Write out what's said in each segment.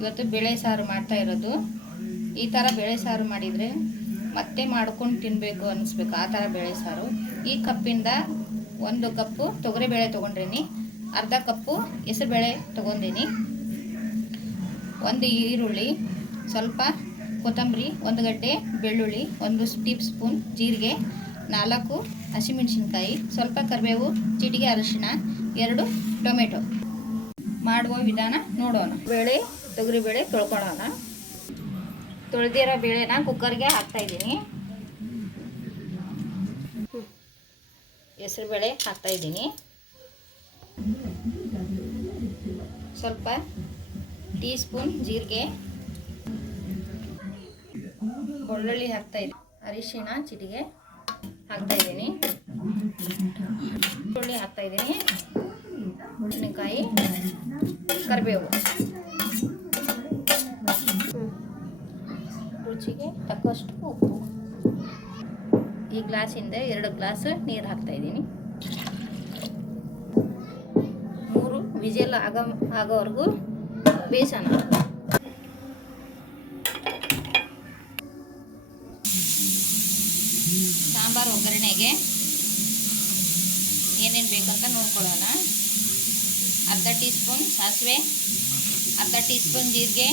ಇವತ್ತು ಬೇಳೆ ಸಾರು ಮಾಡ್ತಾ ಇರೋದು. ಈ ಥರ ಬೇಳೆ ಸಾರು ಮಾಡಿದರೆ ಮತ್ತೆ ಮಾಡ್ಕೊಂಡು ತಿನ್ನಬೇಕು ಅನ್ನಿಸ್ಬೇಕು ಆ ಥರ ಬೇಳೆ ಸಾರು. ಈ ಕಪ್ಪಿಂದ ಒಂದು ಕಪ್ಪು ತೊಗರಿಬೇಳೆ ತೊಗೊಂಡ್ರೀನಿ ಅರ್ಧ ಕಪ್ಪು ಹೆಸರುಬೇಳೆ ತೊಗೊಂಡೀನಿ ಒಂದು ಈರುಳ್ಳಿ, ಸ್ವಲ್ಪ ಕೊತ್ತಂಬರಿ, ಒಂದು ಗಡ್ಡೆ ಬೆಳ್ಳುಳ್ಳಿ, ಒಂದು ಟೀಪ್ ಸ್ಪೂನ್ ಜೀರಿಗೆ, ನಾಲ್ಕು ಹಸಿಮೆಣಸಿನ್ಕಾಯಿ, ಸ್ವಲ್ಪ ಕರಿಬೇವು ಚಿಟಿಗೆ ಅರಿಶಿಣ, ಎರಡು ಟೊಮೆಟೊ. ಮಾಡುವ ವಿಧಾನ ನೋಡೋಣ. ಬೇಳೆ ತೊಗರಿಬೇಳೆ ತೊಳ್ಕೊಳ್ಳೋಣ ತೊಳೆದಿರೋ ಬೇಳೆನ ಕುಕ್ಕರ್ಗೆ ಹಾಕ್ತಾಯಿದ್ದೀನಿ ಹೆಸರುಬೇಳೆ ಹಾಕ್ತಾಯಿದ್ದೀನಿ ಸ್ವಲ್ಪ ಟೀ ಸ್ಪೂನ್ ಜೀರಿಗೆ. ಬೆಳ್ಳುಳ್ಳಿ ಹಾಕ್ತಾಯಿದ್ದೀನಿ ಅರಿಶಿಣ ಚಿಟಿಗೆ ಹಾಕ್ತಾಯಿದ್ದೀನಿ ಬೆಳ್ಳುಳ್ಳಿ ಹಾಕ್ತಾಯಿದ್ದೀನಿ ಮೆಣಸಿನಕಾಯಿ ಕರಿಬೇವು. ರುಚಿಗೆ ತಕ್ಕಷ್ಟು ಉಪ್ಪು. ಈ ಗ್ಲಾಸಿಂದ ಎರಡು ಗ್ಲಾಸ್ ನೀರು ಹಾಕ್ತಾಯಿದ್ದೀನಿ ಮೂರು ವಿಜಲ್ ಆಗ, ಆಗೋವರೆಗೂ ಬೇಯಿಸೋಣ ಸಾಂಬಾರು ಒಗ್ಗರಣೆಗೆ ಏನೇನು ಬೇಕಂತ ನೋಡ್ಕೊಳ್ಳೋಣ. ಅರ್ಧ ಟೀ ಸ್ಪೂನ್ ಸಾಸಿವೆ, ಅರ್ಧ ಟೀ ಸ್ಪೂನ್ ಜೀರಿಗೆ,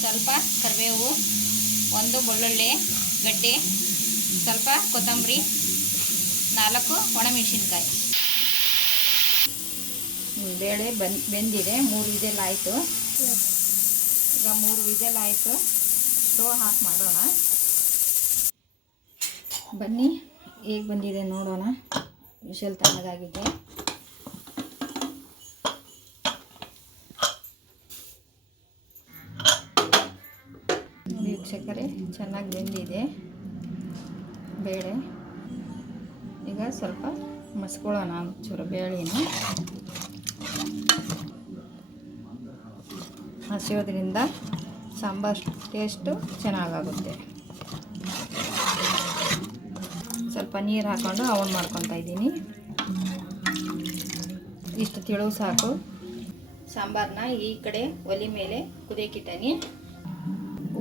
ಸ್ವಲ್ಪ ಕರಿಬೇವು ಒಂದು ಬೆಳ್ಳುಳ್ಳಿ, ಗಡ್ಡೆ, ಸ್ವಲ್ಪ ಕೊತ್ತಂಬರಿ, ನಾಲ್ಕು ಒಣಮೆಣಸಿನ್ಕಾಯಿ. ಬೇಳೆ ಬನ್ ಬೆಂದಿದೆ, ಮೂರು ವಿಜಲ್ ಆಯಿತು. ಈಗ ಮೂರು ವಿಜಲ್ ಆಯಿತು. ಸ್ಟೋ ಹಾಕಿ ಮಾಡೋಣ. ಬನ್ನಿ, ಹೇಗೆ ಬಂದಿದೆ ನೋಡೋಣ. ವಿಶಲ್ ತಣ್ಣಗಾಗಿದೆ ನೋಡಿ ವೀಕ್ಷಕರೇ, ಚೆನ್ನಾಗಿ ಬೆಂದಿದೆ. ಬೇಳೆ. ಈಗ ಸ್ವಲ್ಪ ಮಸ್ಕೊಳ್ಳೋಣ ಒಂಚೂರು ಬೇಳೆನ. ಹಸಿಯೋದ್ರಿಂದ ಸಾಂಬಾರು ಟೇಸ್ಟು ಚೆನ್ನಾಗಾಗುತ್ತೆ. ಸ್ವಲ್ಪ ನೀರು ಹಾಕ್ಕೊಂಡು ಅವನ್ ಮಾಡ್ಕೊತಾ ಇದ್ದೀನಿ. ಇಷ್ಟು ತಿಳು ಸಾಕು. ಸಾಂಬಾರನ್ನ ಈ ಕಡೆ ಒಲೆ ಮೇಲೆ ಕುದಿಯಕ್ಕಿಟ್ಟನಿ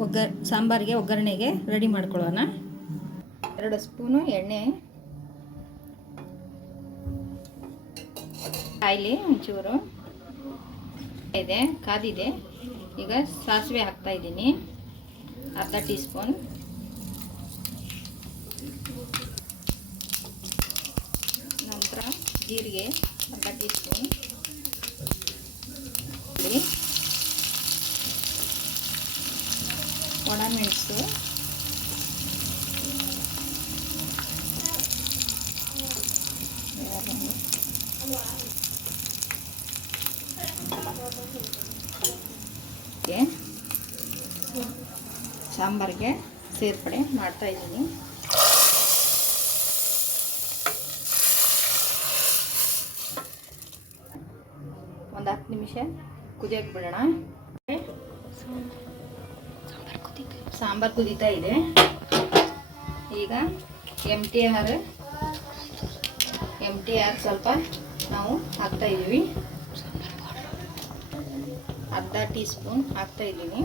ಒಗ್ಗ, ಸಾಂಬಾರಿಗೆ ಒಗ್ಗರಣೆಗೆ ರೆಡಿ ಮಾಡ್ಕೊಳ್ಳೋಣ. ಎರಡು ಸ್ಪೂನು ಎಣ್ಣೆ. ಕಾಯಿಲಿ ಒಂಚೂರು. ಇದೆ, ಕಾದಿದೆ. ಈಗ ಸಾಸಿವೆ ಹಾಕ್ತಾ ಇದ್ದೀನಿ. ಅರ್ಧ ಟೀ ಸ್ಪೂನ್ ನಂತರ ಜೀರಿಗೆ ಅರ್ಧ ಟೀ ಸ್ಪೂನ್ ಒಣಮೆಣಸು. ಸಾಂಬಾರಿಗೆ ಸೇರ್ಪಡೆ ಮಾಡ್ತಾ ಇದ್ದೀನಿ. ಒಂದು ಹತ್ತು ನಿಮಿಷ ಕುದಿಯೋಕೆ ಬಿಡೋಣ. ಸಾಂಬಾರು ಕುದೀತಾ ಇದೆ. ಈಗ M T R M T R ಸ್ವಲ್ಪ ನಾವು ಹಾಕ್ತಾ ಇದ್ದೀವಿ. ಅರ್ಧ ಟೀ ಸ್ಪೂನ್ ಹಾಕ್ತಾ ಇದ್ದೀನಿ.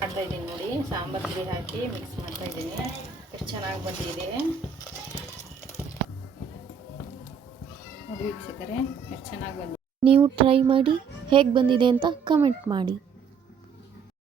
ಮಾಡ್ತಾ ಇದ್ದೀನಿ ನೋಡಿ, ಸಾಂಬಾರು ಪುಡಿ ಹಾಕಿ ಮಿಕ್ಸ್ ಮಾಡ್ತಾ ಇದ್ದೀನಿ. ಎಷ್ಟು ಚೆನ್ನಾಗಿ ಬಂದಿದೆ. ನೋಡಿ ಎಷ್ಟು ಚೆನ್ನಾಗಿ ಬಂದಿದೆ. ನೀವು ಟ್ರೈ ಮಾಡಿ ಹೇಗೆ ಬಂದಿದೆ ಅಂತ ಕಮೆಂಟ್ ಮಾಡಿ.